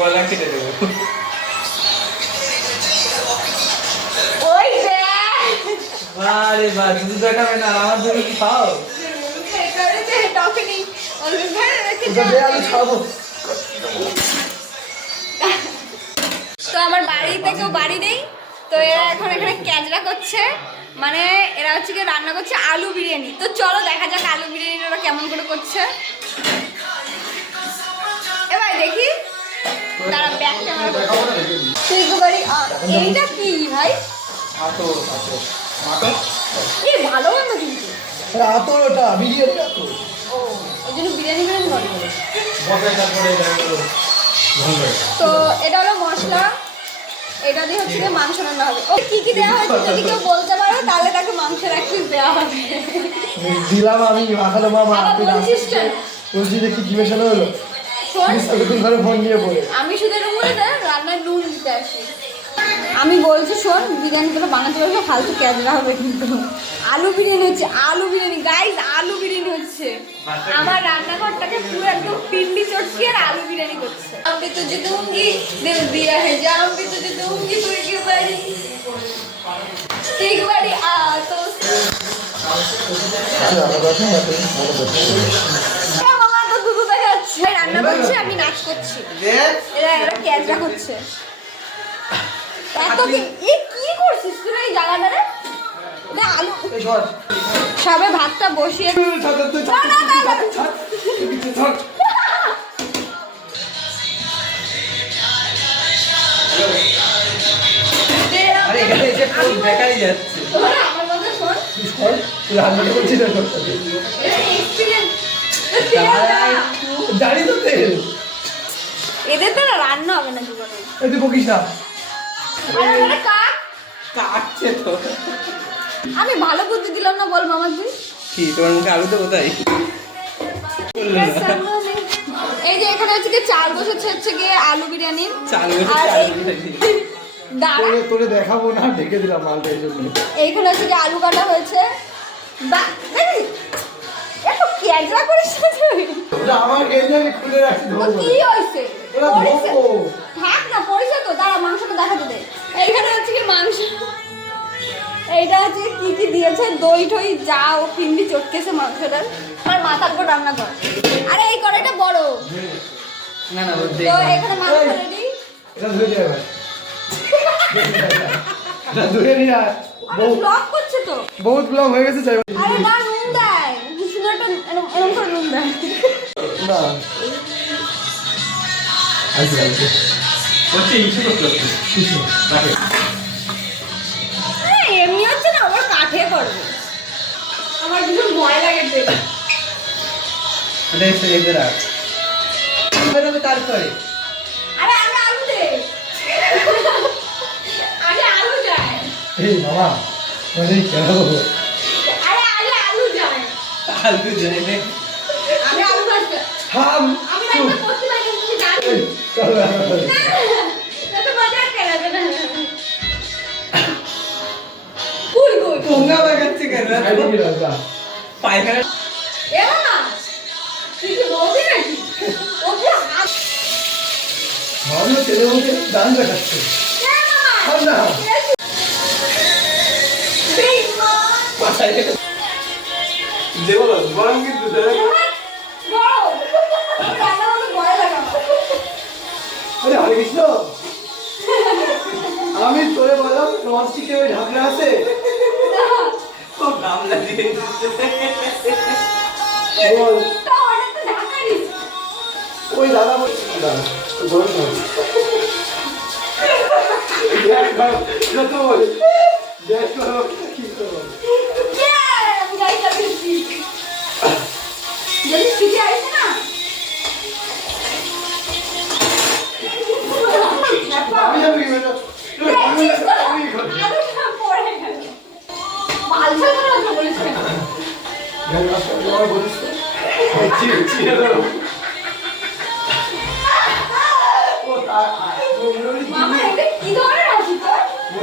গলা কেটে দেবো। আরে বা দুধ দেখাবে না আমার কি তো আমার বাড়িতে কেউ বাড়ি নেই তো এরা এখন এখানে ক্যাজরা করছে। মানে এরা হচ্ছে কি রান্না করছে আলু বিরিয়ানি। তো চলো দেখা যাক আলু বিরিয়ানি ওরা কেমন করে করছে। এইটা কি ভাই? আতর আতর আতর এই ভালো না কিন্তু। আতর ওটা বিরিয়ানি আতর ওই জন্য তো এটা হলো মশলা। এটা দিয়ে হচ্ছে মাংস রান্না হবে। ও কি কি দেওয়া হয়েছে যদি কেউ বলতে পারো তাহলে তাকে মাংসের পিস দেওয়া হবে। দিলাম আমি মামা বলছিস কেন? বলছি যে কি জিজ্ঞাসা হলো। আমি শুধু রান্নার নুন দিতে আসি। আমি বলছি শোন বিরিয়ানিগুলো বানাতে পারবে ফালতু ক্যাজরা হবে কিন্তু। আলু বিরিয়ানি হচ্ছে আলু বিরিয়ানি। গাইজ আলু বিরিয়ানি হচ্ছে। আমার রান্নাঘরটাকে পুরো একদম পিন্ডি চটকি আর আলু বিরিয়ানি করছে। আমি তো যে দুঙ্গি দিল দিয়া হে যা আমি তো যে দুঙ্গি তুই কি বাড়ি ঠিক বাড়ি আ তো দেখা রান্না করছে আমি নাচ করছি। এরা এরা ক্যাজরা করছে। এত কি এ কি করছিস তুই এই জায়গাটারে না আলু সবে ভাতটা বসিয়ে আরে এখানে এসে ফোন দেখাই যাচ্ছে। আমার কথা শোন। তুই সর তুই রান্নাটা করছিস না করতে তো তেল জানি তো তেল। এদের তো রান্না হবে না জীবনে। এই তুই বকিস না। কাটছে তো। আমি ভালো বুদ্ধি দিলাম না বল মামা তুই কি তোমার মুখে আলু দেবো তাই এই যে এখানে হচ্ছে কি চাল বসেছে হচ্ছে গিয়ে আলু বিরিয়ানি। চাল বসেছে আলু বিরিয়ানি। দাঁড়া। তোরে দেখাবো না ঢেকে দিলাম মালটা এই জন্য। এইখানে হচ্ছে কি আলু কাটা হয়েছে। ক্যাজরা করিস না তুই ওটা আমার গেঞ্জি আমি খুলে রাখছি ও কি পরিষ্কার- থাক না পরিষ্কার তো দাঁড়া মাংসটা দেখাতে দে। এইখানে হচ্ছে কি মাংস। এইটা হচ্ছে কি কি দিয়েছে? দই ঠই যা ও পিন্ডি চটকেছে মাংসটার আর মাথার উপর রান্না কর। আরে এই কড়াইটা বড়। না না তো এখানে মাংস রেডি এটা দিয়ে এবার এটা ধুয়ে নিয়ে আয়। আরে বহু করছে তো। বহুত ব্লগ হয়ে গেছে হোক। আরে না আইসি হচ্ছে ইস্যু করতে হচ্ছে এমনি হচ্ছে না আবার কাঠে করবে আমার ভীষণ ভয় লাগে দেখে এটা এসে এদের বেরোবে তারপরে। আরে আগে আলু দে। আগে আলু যায়। এই মামা মানে কেন? আরে আগে আলু যায়। আলু যায় থাম? পায়খানা ভাবলো ছেলে মুখে দান দেখাচ্ছে। দেবো গরম কিন্তু আরে হরে আমি তোরে বললাম ননস্টিকের ওই ঢাকনা আছে? তো গামলা দিয়ে বল। তা অনেক তো ঢাকা দিস। ওই দাদা বল। দাদা ধরে যত বল দেখ কি করব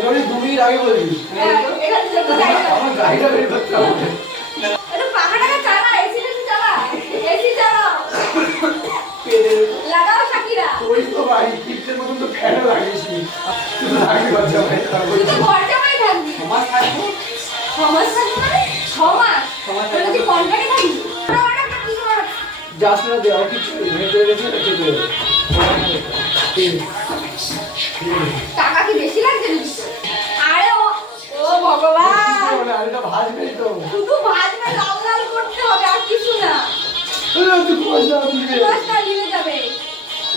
বলিস আমার বলিস আগে বলবি হ্যাঁ। আমার গাড়িটা বের করতে হবে। লাগাও শাকিরা। ওই তো বাড়ি যাস না দেওয়া কিছু ভেতরে রেখে রেখে টাকা কি বেশি লাগছে আরে ও ও ভগবান। বলে আলুটা ভাজবেই তো। শুধু ভাজবে লাল লাল করতে হবে আর কিছু না। এই কুয়াশা নিয়ে যাবে।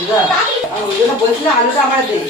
এটা আমি ওই জন্য বলছিলাম আলুটা আমরা দেই।